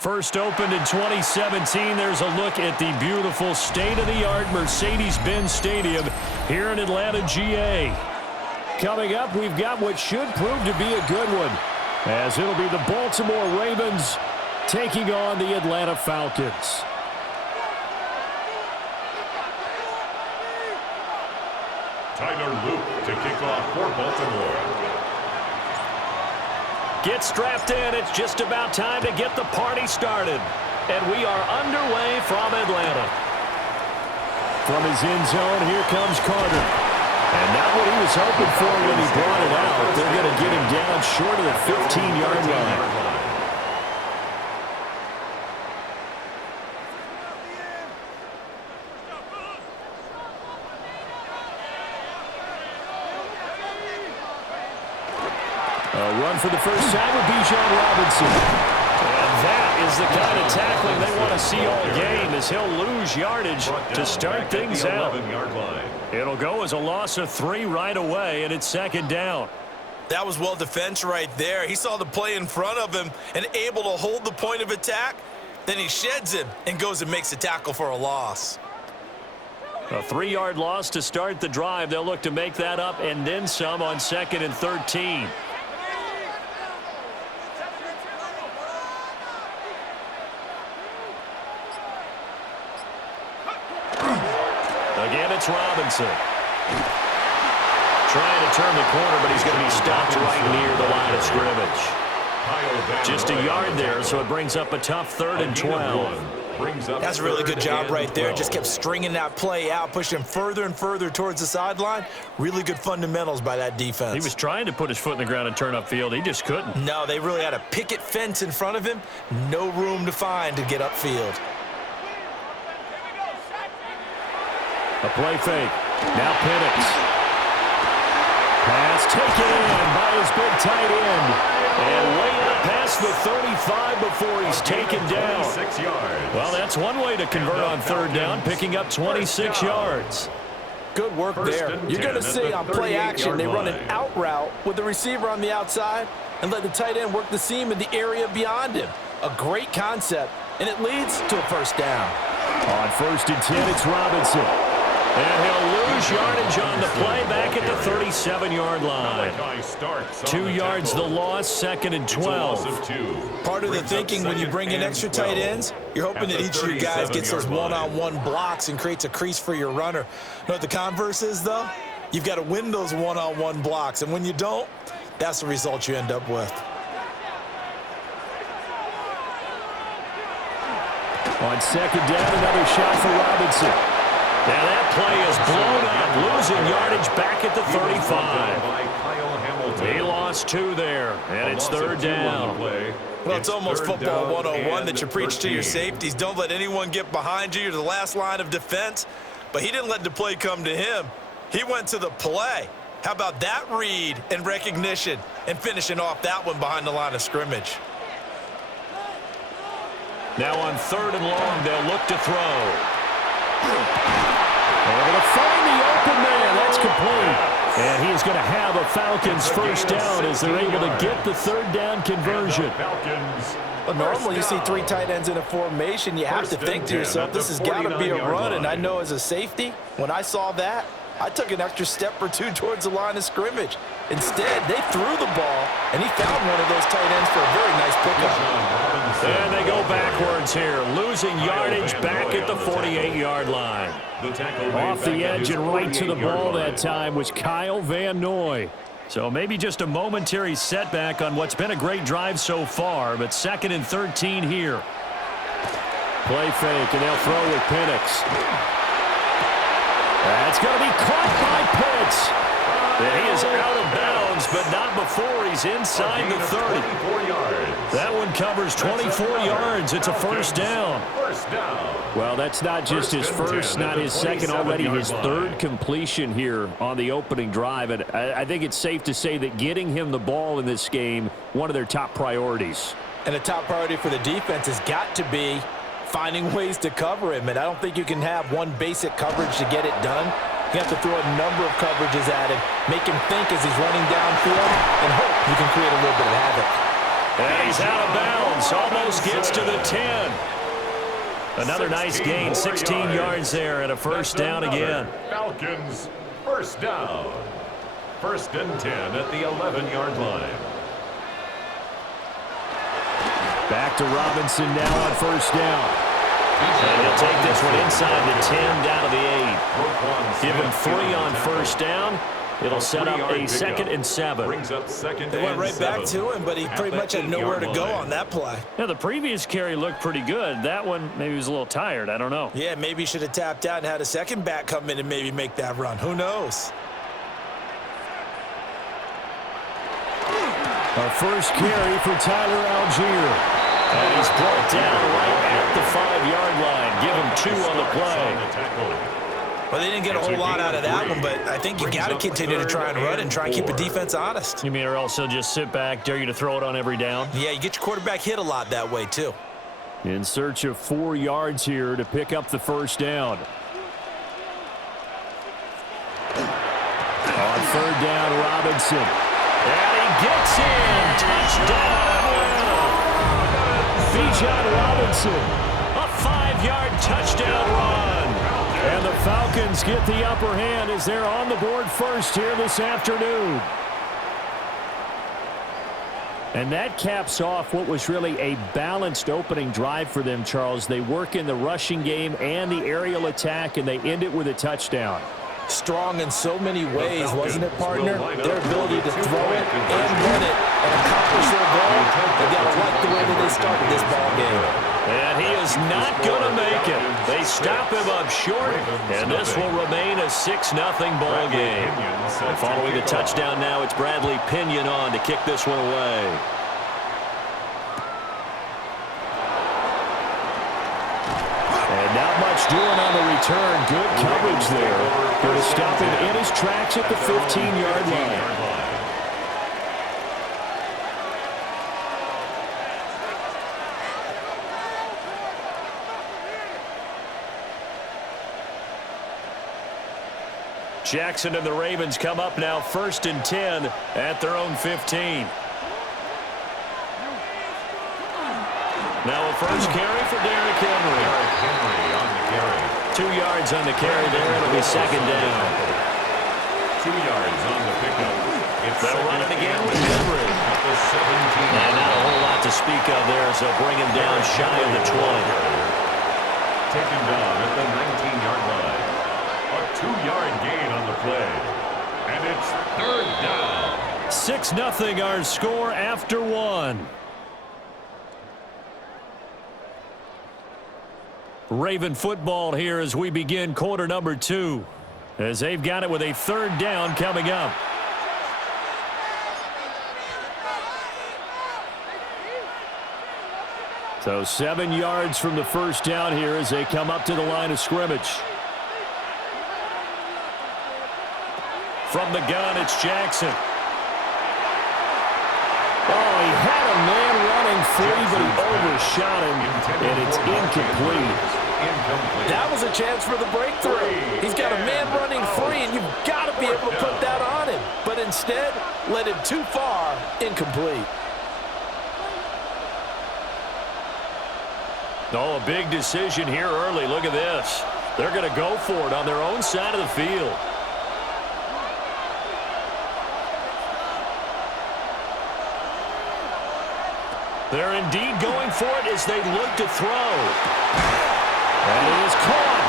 First opened in 2017. There's a look at the beautiful state-of-the-art Mercedes-Benz Stadium here in Atlanta, GA. Coming up, we've got what should prove to be a good one, as it'll be the Baltimore Ravens taking on the Atlanta Falcons. Tyler Luke to kick off for Baltimore. Get strapped in. It's just about time to get the party started. And we are underway from Atlanta. From his end zone, here comes Carter. And not what he was hoping for when he brought it out. They're going to get him down short of the 15-yard line. A run for the first time with Bijan Robinson. And that is the kind of tackling they want to see all game, as he'll lose yardage to start things out. It'll go as a loss of 3 right away, and it's second down. That was well defense right there. He saw the play in front of him and able to hold the point of attack. Then he sheds him and goes and makes a tackle for a loss. A 3-yard loss to start the drive. They'll look to make that up and then some on 2nd and 13. Again, it's Robinson. Trying to turn the corner, but he's going to be stopped right near the line of scrimmage. Just a yard there, so it brings up a tough 3rd and 12. That's a really good job right there. Just kept stringing that play out, pushing him further and further towards the sideline. Really good fundamentals by that defense. He was trying to put his foot in the ground and turn upfield. He just couldn't. No, they really had a picket fence in front of him. No room to find to get upfield. A play fake. Now Penix. Pass taken in by his big tight end. And way out past the 35 before he's taken down. Well, that's one way to convert on 3rd down, picking up 26 yards. Good work there. You're going to see on play action, they run an out route with the receiver on the outside and let the tight end work the seam in the area beyond him. A great concept, and it leads to a 1st down. On 1st and 10, it's Robinson. And he'll lose yardage on the play back at the 37-yard line. 2 yards the loss, 2nd and 12. Part of the thinking when you bring in extra tight ends, you're hoping that each of your guys gets those one-on-one blocks and creates a crease for your runner. Know what the converse is, though? You've got to win those one-on-one blocks, and when you don't, that's the result you end up with. On 2nd down, another shot for Robinson. Now that play is blown up, losing yardage back at the 35. He lost 2 there, and it's 3rd down. Well, it's almost football 101 that you preach to your safeties. Don't let anyone get behind you. You're the last line of defense. But he didn't let the play come to him. He went to the play. How about that read and recognition and finishing off that one behind the line of scrimmage? Now on 3rd and long, they'll look to throw. Able to find the open man. That's complete. And he's going to have a Falcons 1st down as they're able to get the 3rd down conversion. Well, normally you see 3 tight ends in a formation. You have to think to yourself, this has got to be a run. And I know as a safety, when I saw that, I took an extra step or 2 towards the line of scrimmage. Instead, they threw the ball, and he found one of those tight ends for a very nice pickup. And they go backwards here, losing yardage back at the 48-yard line. Off the edge and right to the ball that time was Kyle Van Noy. So maybe just a momentary setback on what's been a great drive so far, but 2nd and 13 here. Play fake, and they'll throw with Penix. That's going to be caught by Pitts. And he is out of bounds, but not before he's inside the 30. That one covers 24 yards. It's a 1st down. Well, that's not just his first, not his second, already his 3rd completion here on the opening drive. And I think it's safe to say that getting him the ball in this game, one of their top priorities. And a top priority for the defense has got to be finding ways to cover him. And I don't think you can have one basic coverage to get it done. You have to throw a number of coverages at him, make him think as he's running downfield, and hope you can create a little bit of havoc. And he's out of bounds, almost gets to the 10. Another nice gain, 16 yards there, and a 1st down again. Falcons, 1st down. 1st and 10 at the 11-yard line. Back to Robinson now on 1st down. And he'll take this one inside the 10 down to the 8. Give him 3 on 1st down. It'll set up a 2nd and 7. They went right back to him, but he pretty much had nowhere to go on that play. Yeah, the previous carry looked pretty good. That one, maybe he was a little tired. I don't know. Yeah, maybe he should have tapped out and had a second back come in and maybe make that run. Who knows? Our first carry for Tyler Algier. And he's brought down right at the 5-yard line. Give him 2 on the play. Well, they didn't get a whole lot out of that one, but I think you got to continue to try and run and try and keep the defense honest. You mean or else he'll just sit back, dare you to throw it on every down? Yeah, you get your quarterback hit a lot that way, too. In search of 4 yards here to pick up the first down. On third down, Robinson. And he gets in. Touchdown, Atlanta. Bijan Robinson. A 5-yard touchdown run. And the Falcons get the upper hand as they're on the board first here this afternoon. And that caps off what was really a balanced opening drive for them, Charles. They work in the rushing game and the aerial attack, and they end it with a touchdown. Strong in so many ways, wasn't it, partner? Their ability to throw it and run it and accomplish their goal. They got to like the way that they started this ball game. And he is not going to make it. They stop him up short, and this will remain a 6-0 ball game. And following the touchdown now, it's Bradley Pinion on to kick this one away. And not much doing on the return. Good coverage there. Going to stop him in his tracks at the 15-yard line. Jackson and the Ravens come up now 1st and 10 at their own 15. Now a first carry for Derrick Henry. Derrick Henry on the carry. 2 yards on the carry there. It'll be second down. 2 yards on the pickup. They'll run it again with Henry. At the 17. And not a whole lot to speak of there as they'll bring him down shy of the 20. Taken down at the 19-yard line. A 2-yard gain on the play. And it's third down. 6-0 our score after 1. Raven football here as we begin quarter number 2. As they've got it with a third down coming up. So 7 yards from the first down here as they come up to the line of scrimmage. From the gun, it's Jackson. Oh, he had a man running free, but he overshot him, and it's incomplete. That was a chance for the breakthrough. He's got a man running free, and you've got to be able to put that on him. But instead, led him too far, incomplete. Oh, a big decision here early. Look at this. They're going to go for it on their own side of the field. They're indeed going for it as they look to throw. And he is caught.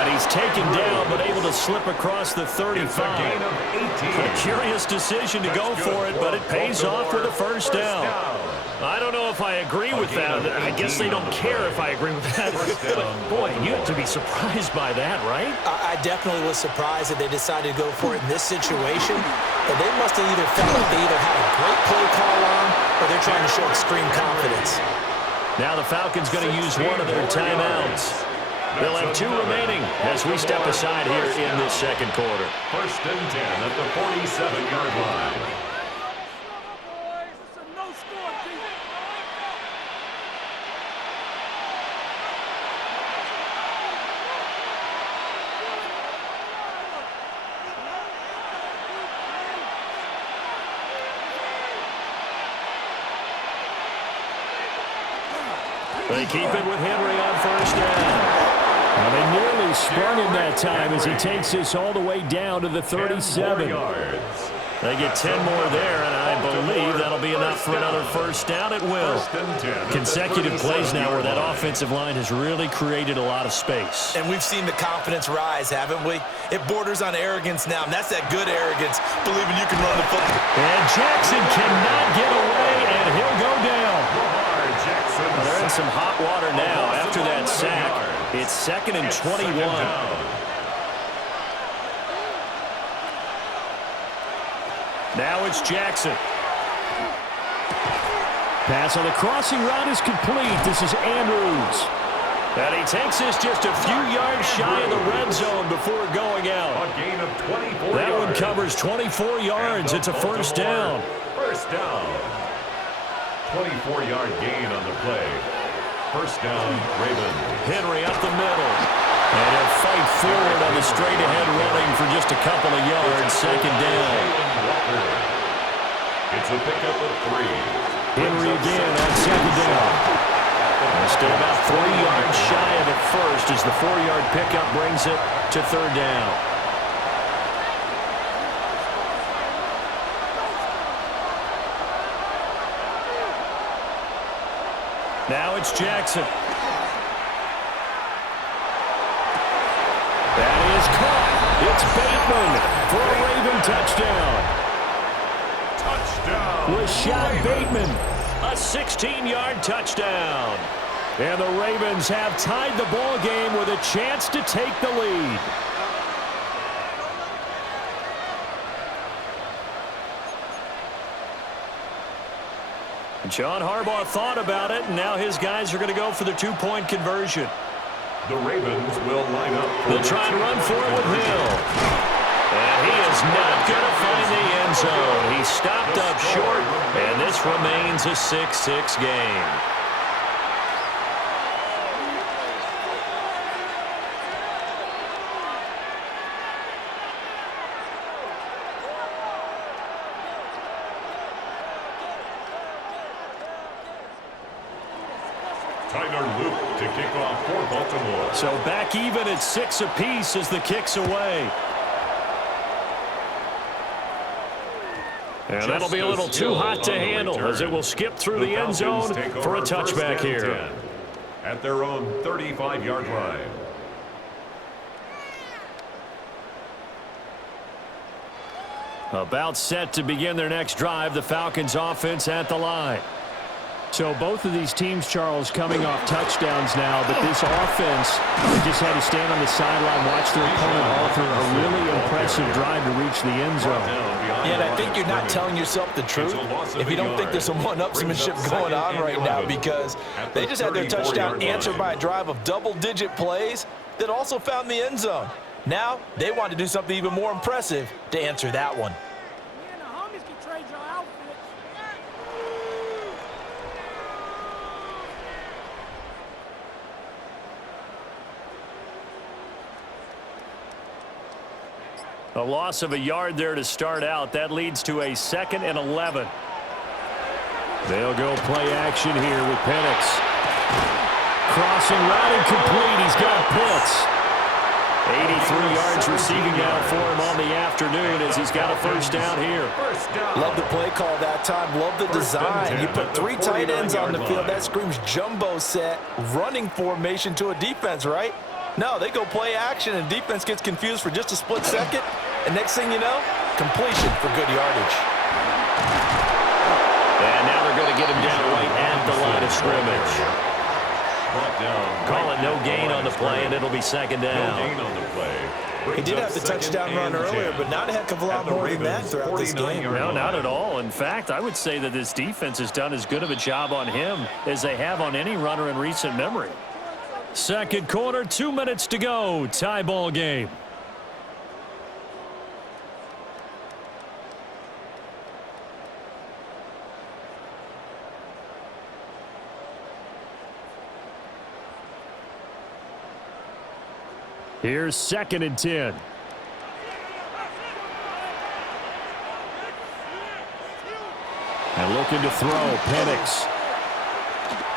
And he's taken down, but able to slip across the 35. A curious decision to go for it, but it pays off with a first down. I don't know if I agree with that. I guess they don't care if I agree with that. But, boy, you have to be surprised by that, right? I definitely was surprised that they decided to go for it in this situation. But they must have either felt like they either had a great play call on or they're trying to show extreme confidence. Now the Falcons going to use one of their timeouts. They'll have 2 remaining as we step aside here in this second quarter. 1st and 10 at the 47-yard line. They keep it with Henry on first down. Well, they nearly sprung him that time as he takes this all the way down to the 37. They get 10 more there, and I believe that'll be enough for another first down. It will. Consecutive plays now where that offensive line has really created a lot of space. And we've seen the confidence rise, haven't we? It borders on arrogance now, and that's that good arrogance, believing you can run the football. And Jackson cannot get away, and he'll go down. Well, they're in some hot water now after that sack. It's 2nd and 21. Now it's Jackson. Pass on the crossing route is complete. This is Andrews. And he takes this just a few yards shy of the red zone before going out. A gain of 24 that yards. one covers 24 yards. It's a first down. First down. 24-yard gain on the play. First down, Ravens. Henry up the middle. And he'll fight forward on the straight-ahead running for just a couple of yards. Second down. It's a pickup of 3. Henry again on second down. And still about 3 yards shy of it first as the 4-yard pickup brings it to third down. Now it's Jackson. That is caught. It's Bateman for a Raven touchdown. Rashad Bateman, a 16-yard touchdown. And the Ravens have tied the ball game with a chance to take the lead. John Harbaugh thought about it, and now his guys are going to go for the 2-point conversion. The Ravens will line up. They'll try and run for it with Hill. And he is not going to find the end zone. He stopped up short, and this remains a 6-6 game. To kick off for Baltimore. So back even at 6 apiece as the kick's away. And that'll be a little too hot to handle as it will skip through the end zone for a touchback here. At their own 35-yard line. About set to begin their next drive, the Falcons offense at the line. So both of these teams, Charles, coming off touchdowns now, but this offense just had to stand on the sideline, watch their opponent offer a really impressive drive to reach the end zone. Yeah, and I think you're not telling yourself the truth if you don't think there's some one-upsmanship going on right now, because they just had their touchdown answered by a drive of double-digit plays that also found the end zone. Now they want to do something even more impressive to answer that one. A loss of a yard there to start out. That leads to a 2nd and 11. They'll go play action here with Penix. Crossing route incomplete. He's got Pitts. 83 yards receiving out for him on the afternoon as he's got a first down here. Love the play call that time. Love the design. You put 3 tight ends on the field. That screams jumbo set, running formation to a defense, right? No, they go play action, and defense gets confused for just a split second. And next thing you know, completion for good yardage. And now they're going to get him down right at the line of scrimmage. Call it no gain on the play, and it'll be second down. No gain on the play. He did have the touchdown run earlier, but not a heck of a lot more than that throughout this game. No, not at all. In fact, I would say that this defense has done as good of a job on him as they have on any runner in recent memory. Second quarter, 2 minutes to go. Tie ball game. Here's 2nd and 10. And looking to throw, Penix.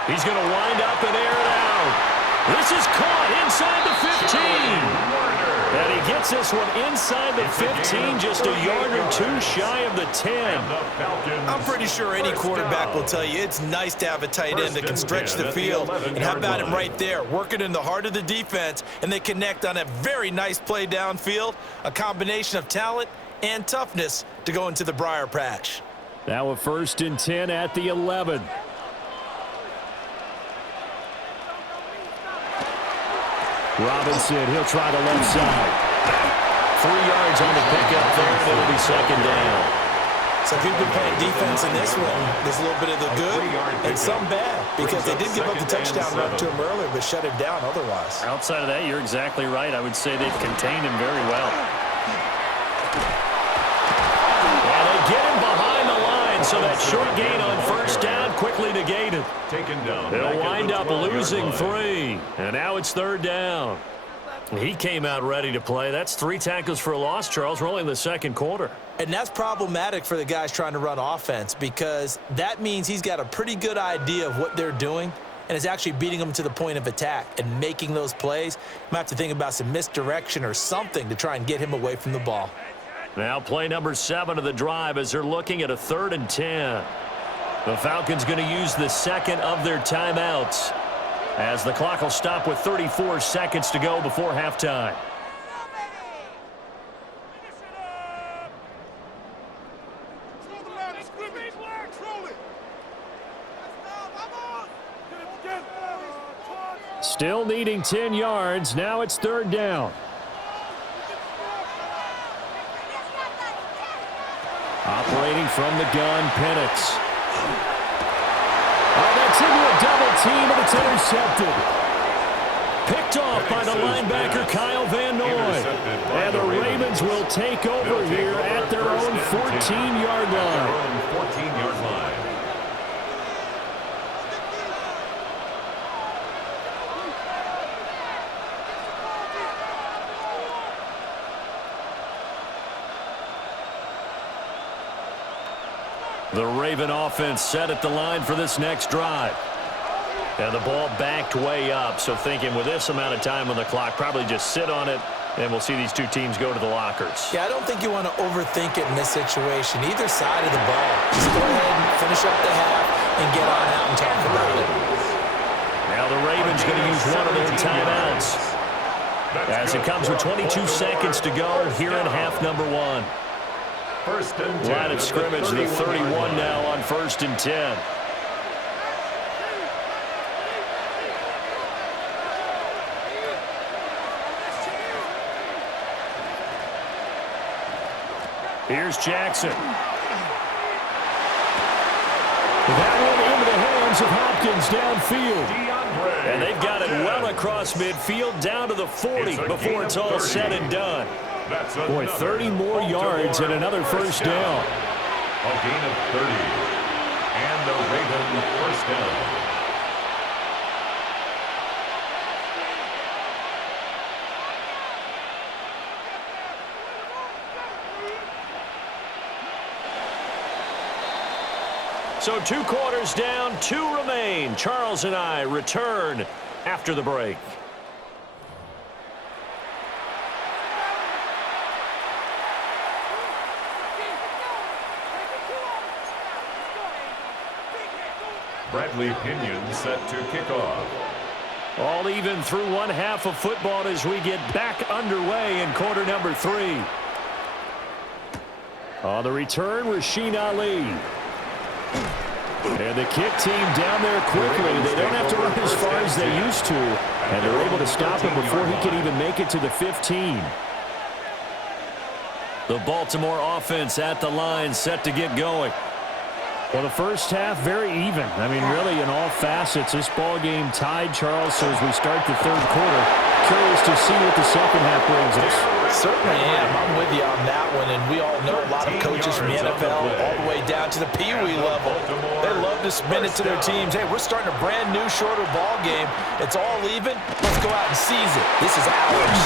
He's going to wind up and air it out. This is caught inside the 15. And he gets this one inside the 15, just a yard or 2 shy of the 10. I'm pretty sure any quarterback will tell you it's nice to have a tight end that can stretch the field. And how about him right there, working in the heart of the defense, and they connect on a very nice play downfield, a combination of talent and toughness to go into the briar patch. Now a 1st and 10 at the 11. Robinson, he'll try the left side. 3 yards on the pickup there, and it'll be second down. So if you've been playing defense in this one, there's a little bit of the good and some bad, because they did give up the touchdown run to him earlier, but shut him down otherwise. Outside of that, you're exactly right. I would say they've contained him very well. And they get him behind the line, so that short gain on first down quickly negated. Taken down. They'll wind up losing line. 3. And now it's 3rd down. He came out ready to play. That's 3 tackles for a loss, Charles. We're only in the 2nd quarter. And that's problematic for the guys trying to run offense because that means he's got a pretty good idea of what they're doing and is actually beating them to the point of attack and making those plays. You might have to think about some misdirection or something to try and get him away from the ball. Now play number 7 of the drive as they're looking at a 3rd and 10. The Falcons going to use the 2nd of their timeouts as the clock will stop with 34 seconds to go before halftime. Still needing 10 yards. Now it's 3rd down. Operating from the gun, Penix. Oh, that's into a double team, and it's intercepted. Picked off by the linebacker, Kyle Van Noy. And the Ravens will take over here at their own 14-yard line. The Raven offense set at the line for this next drive. And the ball backed way up, so thinking with this amount of time on the clock, probably just sit on it, and we'll see these 2 teams go to the lockers. Yeah, I don't think you want to overthink it in this situation, either side of the ball. Just go ahead and finish up the half and get on out and talk about it. Now the Ravens going to use one of their timeouts as it comes with 22 seconds to go here in half number 1. First and 10. Line of scrimmage, the 31 now on 1st and 10. Here's Jackson. That one into the hands of Hopkins downfield. And they've got it well across midfield down to the 40 before it's all said and done. Boy, 30 more yards and another first down. A gain of 30. And the Ravens first down. So 2 quarters down, 2 remain. Charles and I return after the break. Bradley Pinion set to kick off. All even through one half of football as we get back underway in quarter number 3. On the return, Rasheen Ali. And the kick team down there quickly. They don't have to run as far as they used to. And they're able to stop him before he can even make it to the 15. The Baltimore offense at the line set to get going. Well, the first half, very even. I mean, really, in all facets, this ball game tied, Charles. So as we start the 3rd quarter, curious to see what the second half brings us. Certainly am. I'm with you on that one. And we all know a lot of coaches from the NFL all the way down to the Pee-wee level. They love to spin it to their teams. Hey, we're starting a brand new, shorter ball game. It's all even. Let's go out and seize it. This is ours.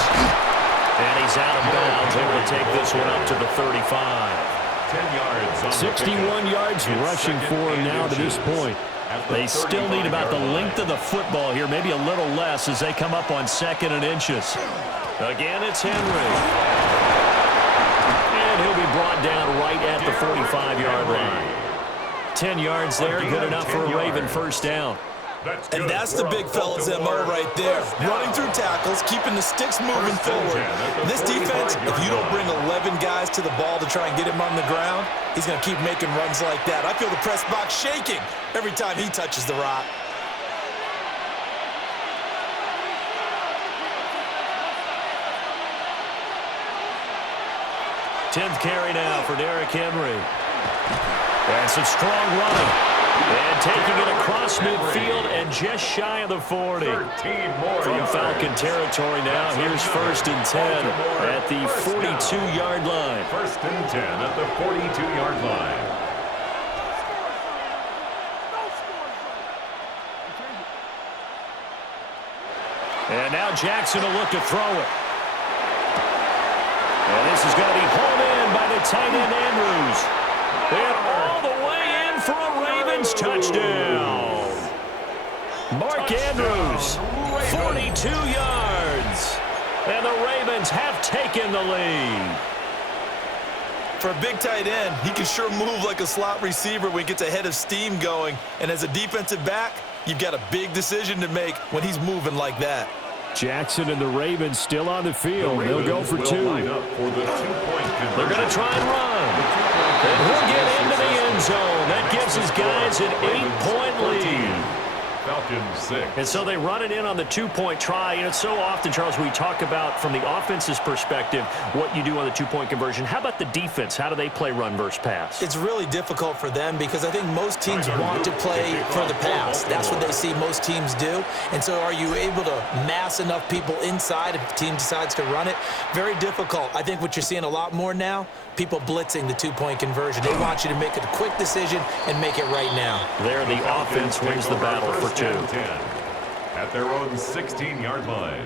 And he's out of bounds, able to take this one up to the 35. 10 yards. 61 yards rushing for him now to this point. They still need about the length of the football here, maybe a little less as they come up on 2nd and inches. Again, it's Henry. And he'll be brought down right at the 45-yard line. 10 yards there, good enough for a Raven first down. And that's the big fella's MO right there. Running through tackles, keeping the sticks moving forward. This defense, if you don't bring 11 guys to the ball to try and get him on the ground, he's going to keep making runs like that. I feel the press box shaking every time he touches the rock. Tenth carry now for Derrick Henry. That's some strong running. And taking it across midfield and just shy of the 40. From Falcon territory now, here's 1st and 10 at the 42-yard line. 1st and 10 at the 42-yard line. And now Jackson will look to throw it. And this is going to be hauled in by the tight end Andrews. And all the way in for a Ravens touchdown. Mark Andrews, 42 yards. And the Ravens have taken the lead. For a big tight end, he can sure move like a slot receiver when he gets a head of steam going. And as a defensive back, you've got a big decision to make when he's moving like that. Jackson and the Ravens still on the field. They'll go for two. They're going to try and run. And he'll get into the end zone. That gives his guys an 8-point lead. Falcons 6. And so they run it in on the 2-point try. You know, so often, Charles, we talk about from the offense's perspective what you do on the 2-point conversion. How about the defense? How do they play run versus pass? It's really difficult for them because I think most teams want to play for the pass. That's what they see most teams do. And so are you able to mass enough people inside if the team decides to run it? Very difficult. I think what you're seeing a lot more now, people blitzing the 2-point conversion. They want you to make a quick decision and make it right now. There, the offense wins the battle for 2. At their own 16-yard line.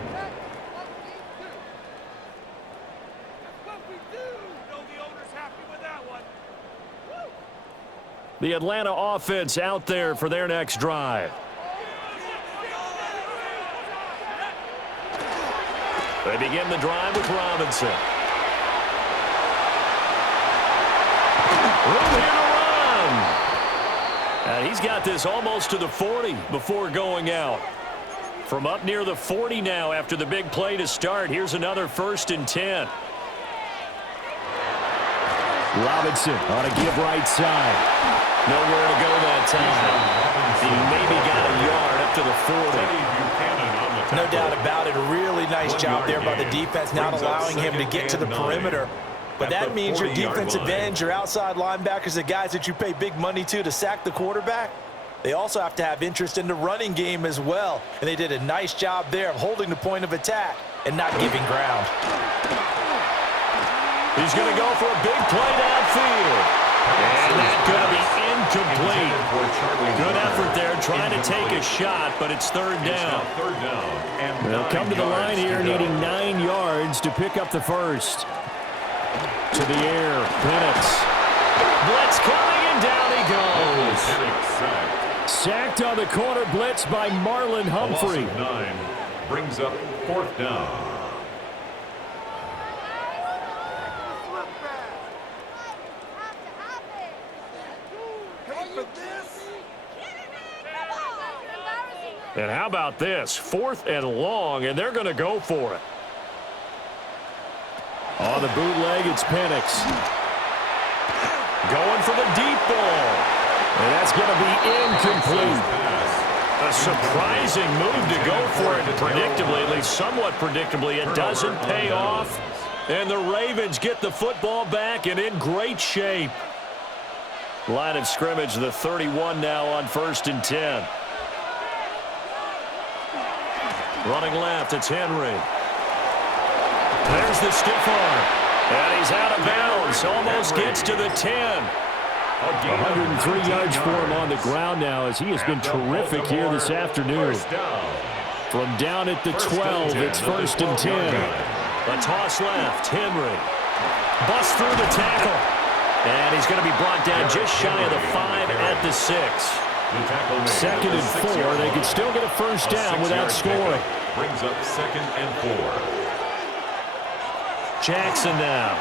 The Atlanta offense out there for their next drive. They begin the drive with Robinson. Room here to run. And he's got this almost to the 40 before going out. From up near the 40 now after the big play to start. Here's another 1st and 10. Robinson on a give right side. Nowhere to go that time. He maybe got a yard up to the 40. No doubt about it. A really nice job there by the defense, not allowing him to get to the perimeter. But that means your defensive ends, your outside linebackers, the guys that you pay big money to sack the quarterback, they also have to have interest in the running game as well. And they did a nice job there of holding the point of attack and not giving ground. He's going to go for a big play downfield. And that's going to be incomplete. Good effort there trying to take a shot, but it's 3rd down. They'll come to the line here needing 9 yards to pick up the first. To the air, Penix. Blitz coming, and down he goes. Sacked on the corner blitz by Marlon Humphrey. 9 brings up 4th down. And how about this? 4th and long, and they're going to go for it. On the bootleg, it's Penix. Going for the deep ball. And that's going to be incomplete. A surprising move to go for it predictably, at least somewhat predictably. It doesn't pay off. And the Ravens get the football back and in great shape. Line of scrimmage, the 31 now on 1st and 10. Running left, it's Henry. There's the stiff arm. And he's out of bounds. Almost gets to the 10. 103 yards for him on the ground now as he has been terrific here this afternoon. From down at the 12, it's 1st and 10. A toss left, Henry. Busts through the tackle. And he's going to be brought down just shy of the 5 at the 6. 2nd and 4. They could still get a 1st down without scoring. Brings up 2nd and 4. Jackson now.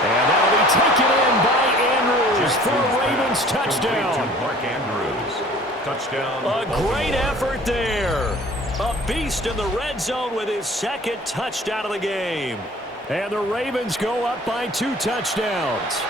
And that'll be taken in by Andrews for a Ravens touchdown. Mark Andrews. Touchdown. A great effort there. A beast in the red zone with his 2nd touchdown of the game. And the Ravens go up by 2 touchdowns.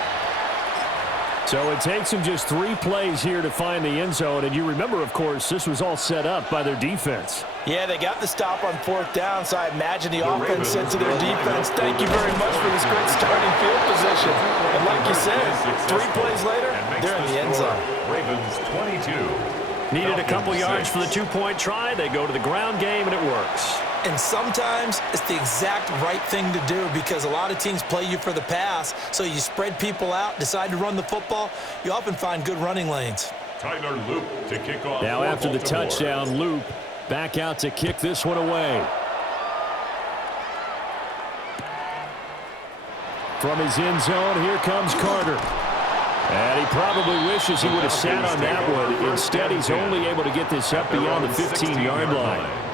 So it takes them just 3 plays here to find the end zone. And you remember, of course, this was all set up by their defense. Yeah, they got the stop on 4th down, so I imagine the offense said to their defense, thank you very much for this great starting field position. And like you said, 3 plays later, they're in the end zone. Ravens 22. Needed a couple yards for the 2-point try. They go to the ground game, and it works. And sometimes it's the exact right thing to do because a lot of teams play you for the pass, so you spread people out, decide to run the football. You often find good running lanes. Tyler Loop to kick off. Now after the touchdown, Loop back out to kick this one away. From his end zone, here comes Carter. And he probably wishes he would have sat on that one. Instead, he's only able to get this up beyond the 15-yard line.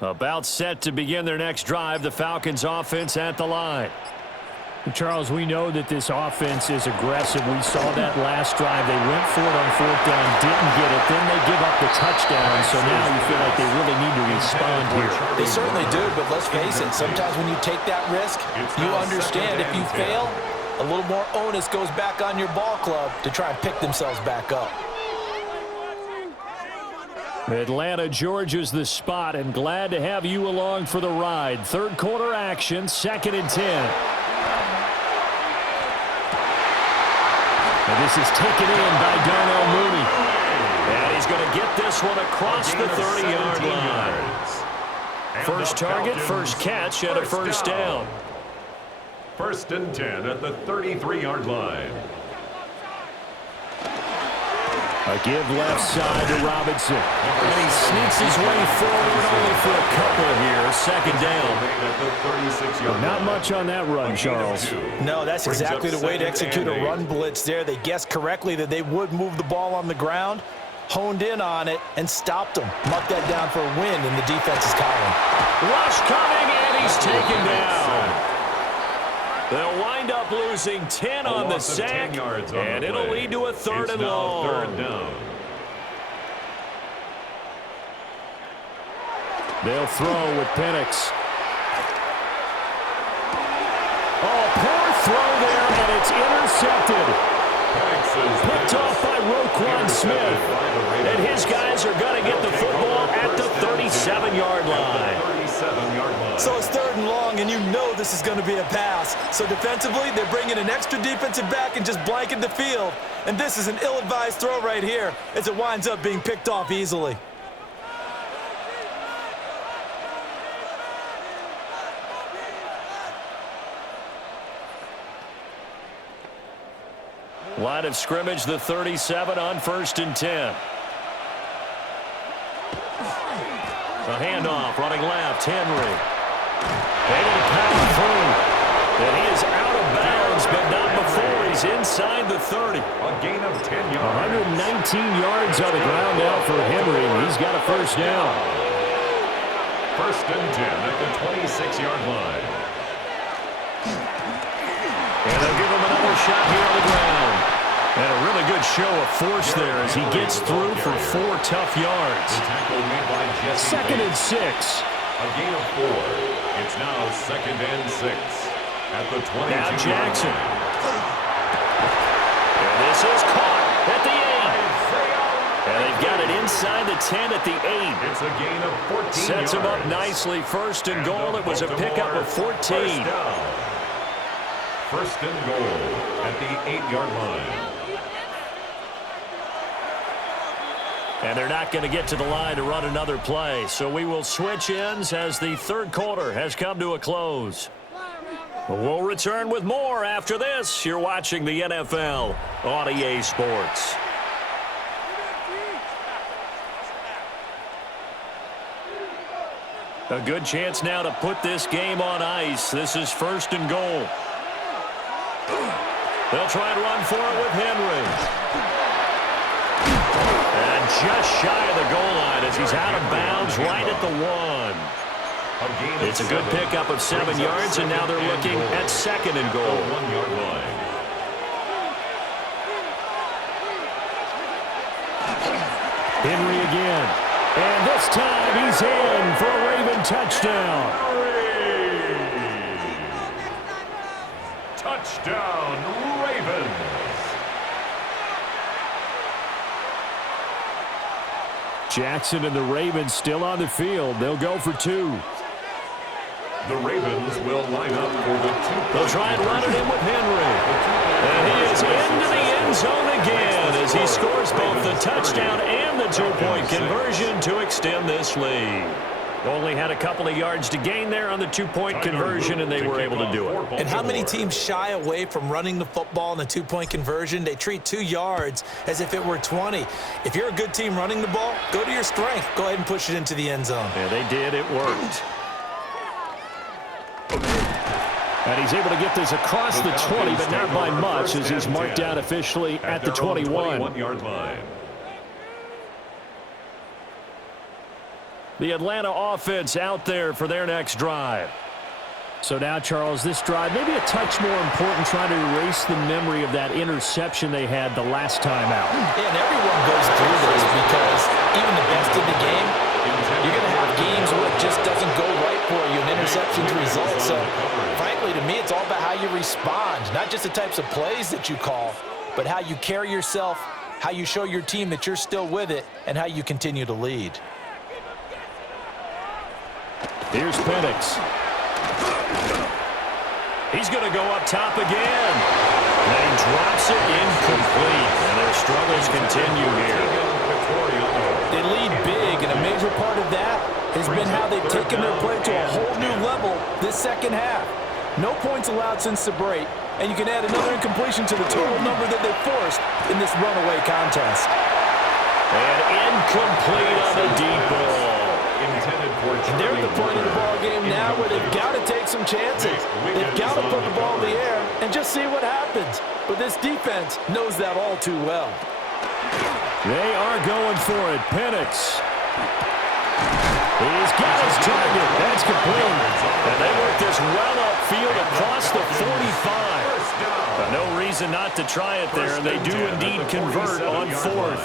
About set to begin their next drive, the Falcons offense at the line. Charles, we know that this offense is aggressive. We saw that last drive. They went for it on 4th down, didn't get it. Then they give up the touchdown, so now you feel like they really need to respond here. They certainly do, but let's face it, sometimes when you take that risk, you understand if you fail, a little more onus goes back on your ball club to try and pick themselves back up. Atlanta, Georgia's the spot, and glad to have you along for the ride. Third quarter action, 2nd and 10. And this is taken in by Darnell Mooney. And he's going to get this one across the 30-yard line. First target, first catch, and a first down. 1st and 10 at the 33-yard line. A give left side to Robinson. And he sneaks his way forward only for a couple here. 2nd down. Not much on that run, Charles. No, that's exactly the way to execute a run blitz there. They guessed correctly that they would move the ball on the ground, honed in on it, and stopped them. Mark that down for a win in the defense's column. Rush coming, and he's taken down. They'll wind up losing 10 on the sack, and it'll lead to a 3rd and long. 3rd down. They'll throw with Penix. Oh, poor throw there, and it's intercepted. Picked off by Roquan Smith. And his guys are going to get the football at the 37-yard line. So it's 3rd and long, and you know this is going to be a pass. So defensively, they're bringing an extra defensive back and just blanking the field. And this is an ill-advised throw right here as it winds up being picked off easily. Line of scrimmage, the 37 on 1st and 10. A handoff, running left, Henry. Able to power through. And he is out of bounds, but not before he's inside the 30. A gain of 10 yards. 119 yards on the ground now for Henry, and he's got a first down. 1st and 10 at the 26-yard line. And they'll give him another shot here on the ground. And a really good show of force there as he gets through for 4 tough yards. 2nd and 6. A gain of 4. It's now 2nd and 6 at the 22. Now Jackson. And this is caught at the 8. And they've got it inside the 10 at the 8. It's a gain of 14 Sets him up nicely. 1st and goal. It was a pickup of 14. 1st and goal at the 8-yard line. And they're not going to get to the line to run another play. So we will switch ends as the 3rd quarter has come to a close. We'll return with more after this. You're watching the NFL on EA Sports. A good chance now to put this game on ice. This is 1st and goal. They'll try and run for it with Henry. And just shy of the goal line as he's out of bounds right at the 1. It's a good pickup of 7 yards, and now they're looking at 2nd and goal. 1-yard line. Henry again. And this time he's in for a Raven touchdown. Touchdown, Ravens. Jackson and the Ravens still on the field. They'll go for 2. The Ravens will line up for the two-point. They'll try and run it in with Henry. And he is into the end zone again as he scores both the touchdown and the two-point conversion to extend this lead. Only had a couple of yards to gain there on the two-point conversion, and they were able to do it. And how many teams shy away from running the football in the two-point conversion? They treat 2 yards as if it were 20. If you're a good team running the ball, go to your strength. Go ahead and push it into the end zone. Yeah, they did. It worked. And he's able to get this across the 20, but not by much, as he's marked down officially at the 21. 21-yard line. The Atlanta offense out there for their next drive. So now, Charles, this drive maybe a touch more important, trying to erase the memory of that interception they had the last time out. Yeah, and everyone goes through this because even the best in the game, you're going to have games where it just doesn't go right for you, and interceptions result. So, frankly, to me, it's all about how you respond, not just the types of plays that you call, but how you carry yourself, how you show your team that you're still with it, and how you continue to lead. Here's Penix. He's going to go up top again. And he drops it incomplete. And their struggles continue here. They lead big, and a major part of that has been how they've taken their play to a whole new level this second half. No points allowed since the break, and you can add another incompletion to the total number that they forced in this runaway contest. And incomplete on the deep ball. And they're at the point of the ball game now where they've got to take some chances. They've got to put the ball in the air and just see what happens. But this defense knows that all too well. They are going for it. Penix. He's got his target. That's complete. And they work this well upfield across the 45. But no reason not to try it there, and they do indeed convert on fourth.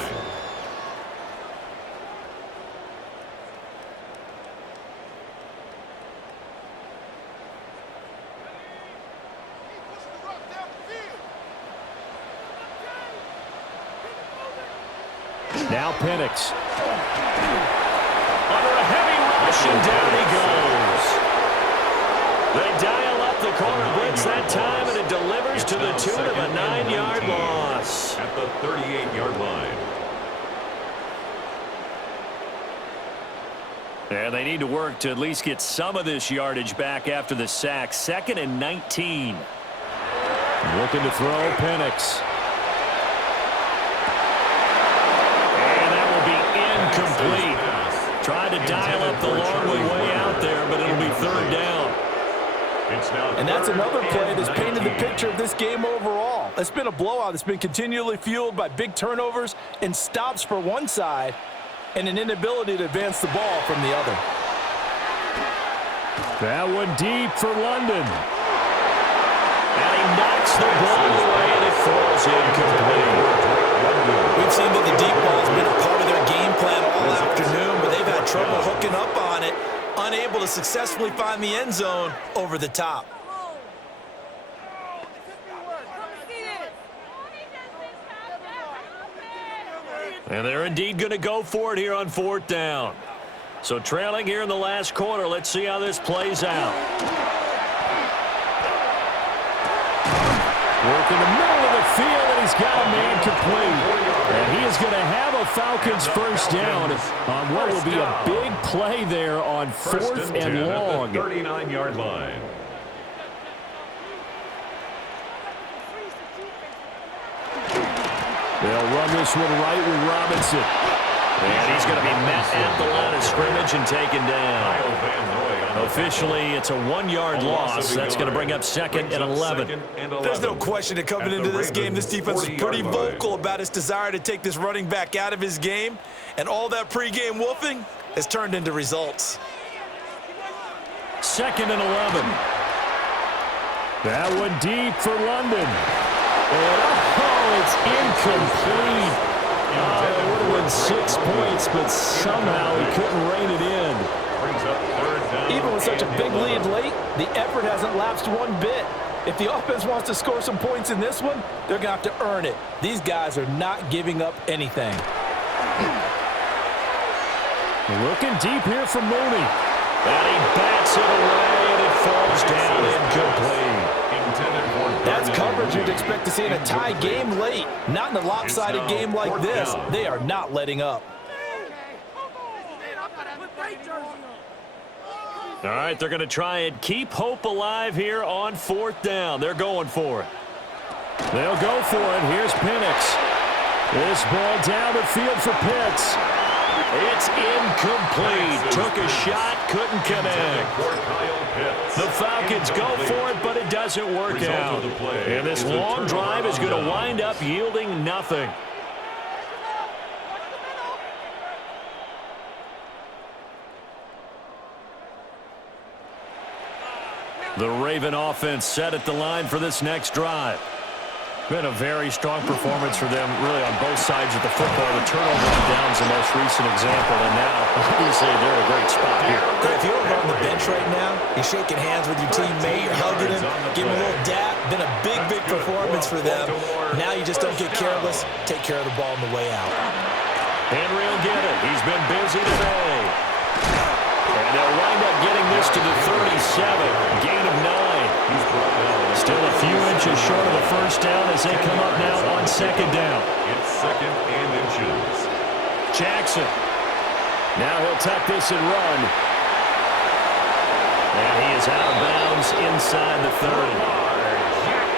Now Penix. Under a heavy rush, and down he goes. They dial up the corner blitz that time, and it delivers to the tune of a 9-yard loss. At the 38-yard line. And they need to work to at least get some of this yardage back after the sack. 2nd and 19. Looking to throw Penix. Complete. Tried to dial up the long way out there, but it'll be 3rd down. And that's another play that's painted the picture of this game overall. It's been a blowout. It's been continually fueled by big turnovers and stops for one side and an inability to advance the ball from the other. That one deep for London. And he knocks the ball away, and it falls incomplete. We've seen that the deep ball has been a part of their game plan all afternoon, but they've had trouble hooking up on it, unable to successfully find the end zone over the top. And they're indeed going to go for it here on 4th down. So trailing here in the last quarter, let's see how this plays out. Work in the middle of the field, and he's got a man complete. And he is going to have a Falcons first down on what will be a big play there on 4th and long. 39-yard line. They'll run this one right with Robinson. And he's going to be met at the line of scrimmage and taken down. Officially, it's a 1-yard loss. That's going to bring up 2nd and 11. There's no question that coming into this game, this defense is pretty vocal about its desire to take this running back out of his game. And all that pregame wolfing has turned into results. 2nd and 11. That one deep for London. And, it's incomplete. It would have been 6 points, but somehow he couldn't rein it in. Even with such a big lead late, the effort hasn't lapsed one bit. If the offense wants to score some points in this one, they're going to have to earn it. These guys are not giving up anything. Looking deep here for Mooney. And he bats it away, and it falls down incomplete. That's coverage you'd expect to see in a tie game late. Not in a lopsided game like this. They are not letting up. All right, they're going to try and keep hope alive here on 4th down. They're going for it. They'll go for it. Here's Penix. This ball down the field for Pitts. It's incomplete. Took a shot, couldn't connect. The Falcons go for it, but it doesn't work out. And this long drive is going to wind up yielding nothing. The Raven offense set at the line for this next drive. Been a very strong performance for them, really, on both sides of the football. The turnover on downs the most recent example, and now, obviously, they're in a great spot here. If you're over on the bench right now, you're shaking hands with your teammate, you're hugging him, giving him a little dap. Been a big, big performance for them. Now you just don't get careless. Take care of the ball on the way out. Henry will get it. He's been busy today. And they'll wind up getting this to the 37. Gain of 9. Still a few inches short of the first down as they come up now on 2nd down. It's 2nd and inches. Jackson. Now he'll tuck this and run. And he is out of bounds inside the 30.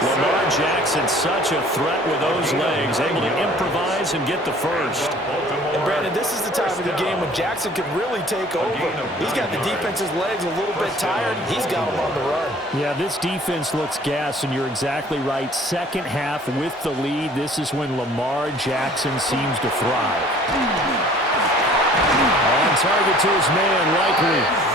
Lamar Jackson, such a threat with those legs, able to improvise and get the first. And Brandon, this is the time of the game when Jackson could really take over. He's got the defense's legs a little bit tired. He's got them on the run. Yeah, this defense looks gassed, and you're exactly right. Second half with the lead, this is when Lamar Jackson seems to thrive. On target to his man, Likely.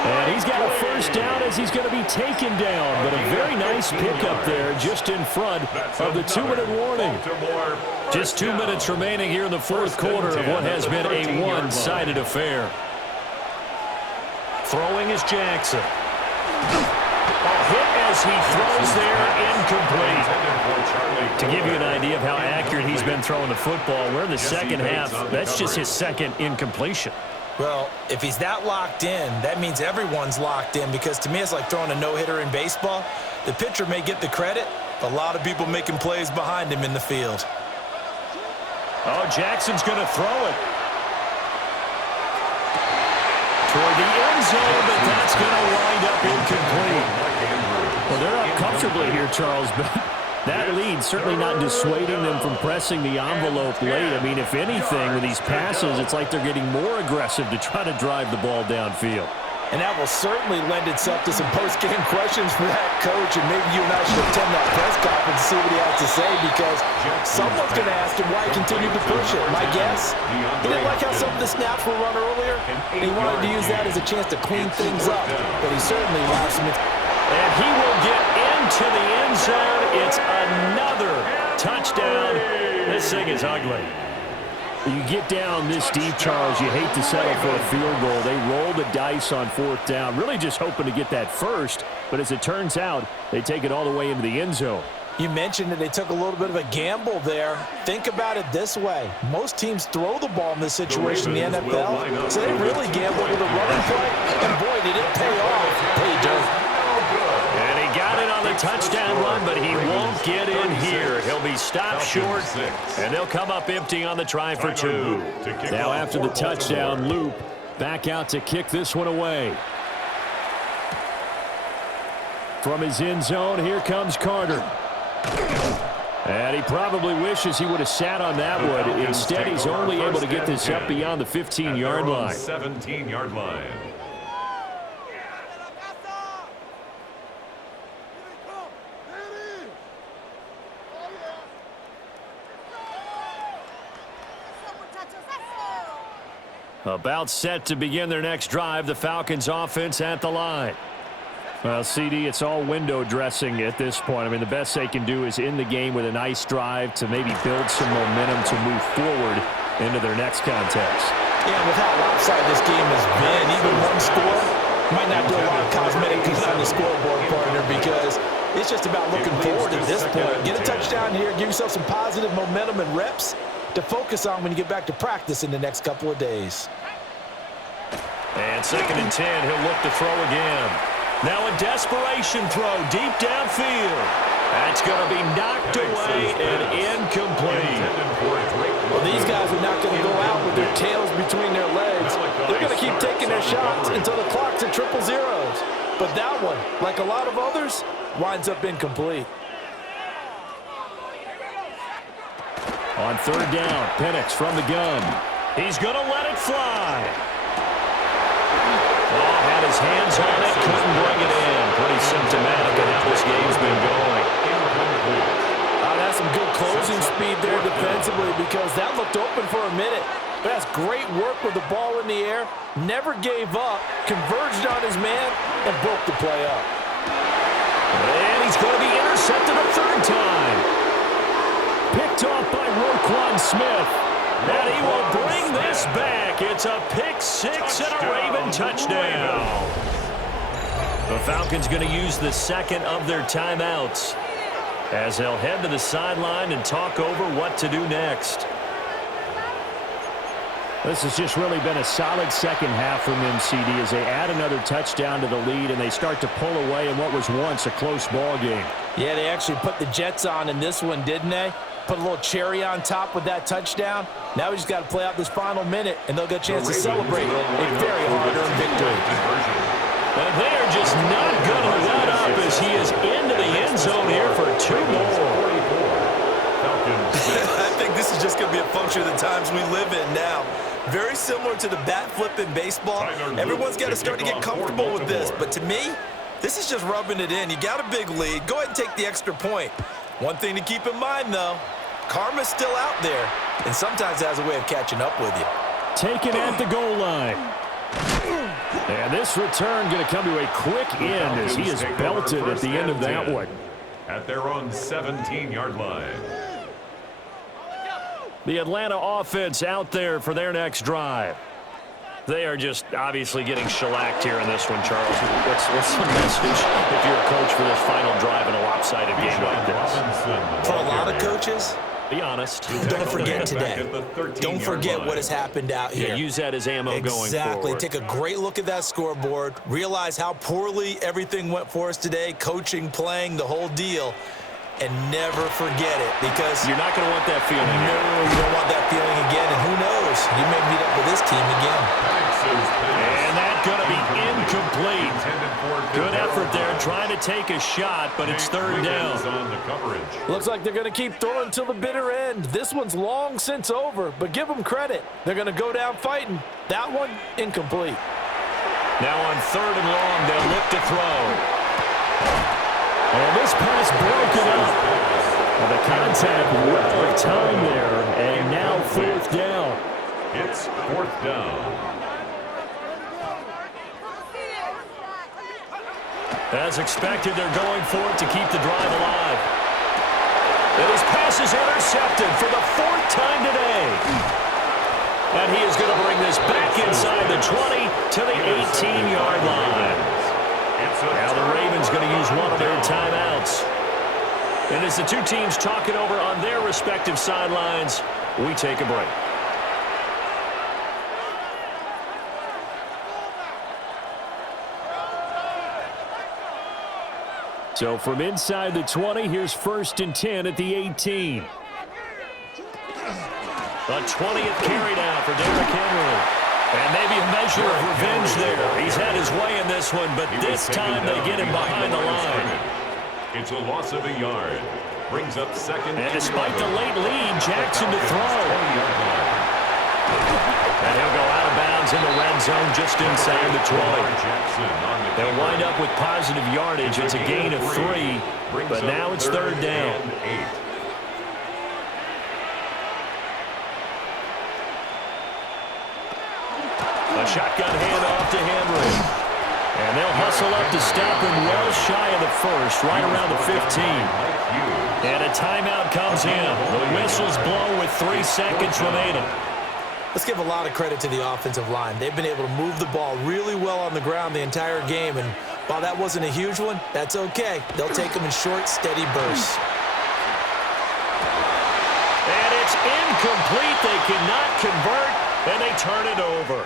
And he's got a first down as he's going to be taken down. But a very nice pickup there just in front of the 2-minute warning. Just 2 minutes remaining here in the 4th quarter of what has been a one-sided affair. Throwing is Jackson. A hit as he throws there, incomplete. To give you an idea of how accurate he's been throwing the football, we're in the second half. That's just his second incompletion. Well, if he's that locked in, that means everyone's locked in, because to me it's like throwing a no-hitter in baseball. The pitcher may get the credit, but a lot of people making plays behind him in the field. Oh, Jackson's going to throw it toward the end zone, but that's going to wind up incomplete. Well, they're up comfortably here, Charles, but that lead certainly not dissuading them from pressing the envelope late. I mean, if anything, with these passes, it's like they're getting more aggressive to try to drive the ball downfield. And that will certainly lend itself to some post-game questions for that coach, and maybe you and I should attend that press conference to see what he has to say, because someone's going to ask him why he continued to push it. My guess, he didn't like how some of the snaps were run earlier, and he wanted to use that as a chance to clean things up, but he certainly lost some. And he will get into the end zone. It's another touchdown. This thing is ugly. You get down this deep, Charles, you hate to settle for a field goal. They roll the dice on 4th down, really just hoping to get that first. But as it turns out, they take it all the way into the end zone. You mentioned that they took a little bit of a gamble there. Think about it this way. Most teams throw the ball in this situation in the NFL, so they really gambled with a running play. And boy, did it pay off. Paid dirt. And he got it on the touchdown run, but he won't get in here. He'll be stopped short, and they'll come up empty on the try for 2. Now after the touchdown, Loop back out to kick this one away. From his end zone, here comes Carter. And he probably wishes he would have sat on that one. Instead, he's only able to get this up beyond the 15-yard line. 17-yard line. About set to begin their next drive, the Falcons offense at the line. Well, CD, it's all window dressing at this point. I mean, the best they can do is in the game with a nice drive to maybe build some momentum to move forward into their next contest. Yeah, with how lopsided this game has been, even one score might not do a lot of cosmetic good on the scoreboard, partner, because it's just about looking forward at this point. Get a touchdown here, give yourself some positive momentum and reps to focus on when you get back to practice in the next couple of days. And 2nd and 10, he'll look to throw again. Now a desperation throw deep downfield. That's going to be knocked away and incomplete. Well, these guys are not going to go out with their tails between their legs. They're going to keep taking their shots until the clock's at 000. But that one, like a lot of others, winds up incomplete. On 3rd down, Penix from the gun. He's going to let it fly. Oh, had his hands on it, couldn't bring it in. Pretty symptomatic of how this game's been going. That's some good closing speed there defensively because that looked open for a minute. But that's great work with the ball in the air. Never gave up, converged on his man, and broke the play up. And he's going to be intercepted a 3rd time. Picked off by Roquan Smith. And he will bring this back. It's a pick 6 and a Raven touchdown. The Falcons going to use the 2nd of their timeouts as they'll head to the sideline and talk over what to do next. This has just really been a solid 2nd half from them, CD, as they add another touchdown to the lead and they start to pull away in what was once a close ball game. Yeah, they actually put the Jets on in this one, didn't they? Put a little cherry on top with that touchdown. Now we just got to play out this final minute, and they'll get a chance to celebrate a very hard-earned victory. And they're just not going to let up as he is into the end zone here for 2 more. I think this is just going to be a function of the times we live in now. Very similar to the bat flip in baseball. Everyone's got to start to get comfortable with this. But to me, this is just rubbing it in. You got a big lead. Go ahead and take the extra point. One thing to keep in mind, though, karma's still out there, and sometimes has a way of catching up with you. Taken at the goal line. And this return going to come to a quick end as he is belted at the end of that one. At their own 17-yard line. The Atlanta offense out there for their next drive. They are just obviously getting shellacked here in this one, Charles. What's the message if you're a coach for this final drive in a lopsided game like this? For a lot of coaches, be honest. Don't forget today. Don't forget what has happened out here. Yeah, use that as ammo going forward. Exactly. Take a great look at that scoreboard. Realize how poorly everything went for us today. Coaching, playing, the whole deal. And never forget it because you're not going to want that feeling again. No, you don't want that feeling again. And who knows? You may meet up with this team again. And that's going to be incomplete. Good effort there trying to take a shot, but it's 3rd down. Looks like they're going to keep throwing till the bitter end. This one's long since over, but give them credit. They're going to go down fighting. That one, incomplete. Now on 3rd and long, they'll look to throw. And this pass broken up. Well, the contact well of time there, and now 4th down. It's 4th down. As expected, they're going for it to keep the drive alive. And his pass is intercepted for the 4th time today. And he is going to bring this back inside the 20 to the 18-yard line. Now the Ravens going to use one of their timeouts. And as the two teams talk it over on their respective sidelines, we take a break. So from inside the 20, here's 1st and 10 at the 18. The 20th carry down for Derrick Henry. And maybe a measure of revenge there. He's had his way in this one, but this time they get him behind the line. It's a loss of a yard. Brings up 2nd. And despite the late lead, Jackson to throw. And he'll go out of bounds in the red zone just inside the 20. They'll wind up with positive yardage. It's a gain of 3, but now it's 3rd down. A shotgun handoff to Henry. And they'll hustle up to stop him well shy of the 1st, right around the 15. And a timeout comes in. The whistle's blown with 3 seconds remaining. Let's give a lot of credit to the offensive line. They've been able to move the ball really well on the ground the entire game. And while that wasn't a huge one, that's okay. They'll take them in short, steady bursts. And it's incomplete. They cannot convert, and they turn it over.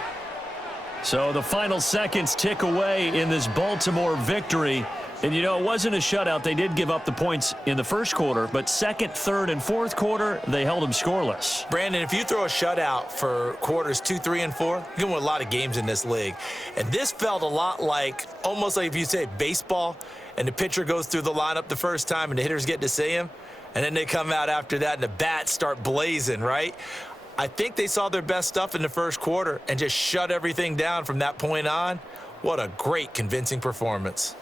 So the final seconds tick away in this Baltimore victory. And, you know, it wasn't a shutout. They did give up the points in the first quarter, but second, third, and fourth quarter, they held them scoreless. Brandon, if you throw a shutout for quarters 2, 3, and 4, you can win a lot of games in this league. And this felt a lot like, almost like if you say baseball, and the pitcher goes through the lineup the first time and the hitters get to see him, and then they come out after that and the bats start blazing, right? I think they saw their best stuff in the first quarter and just shut everything down from that point on. What a great, convincing performance.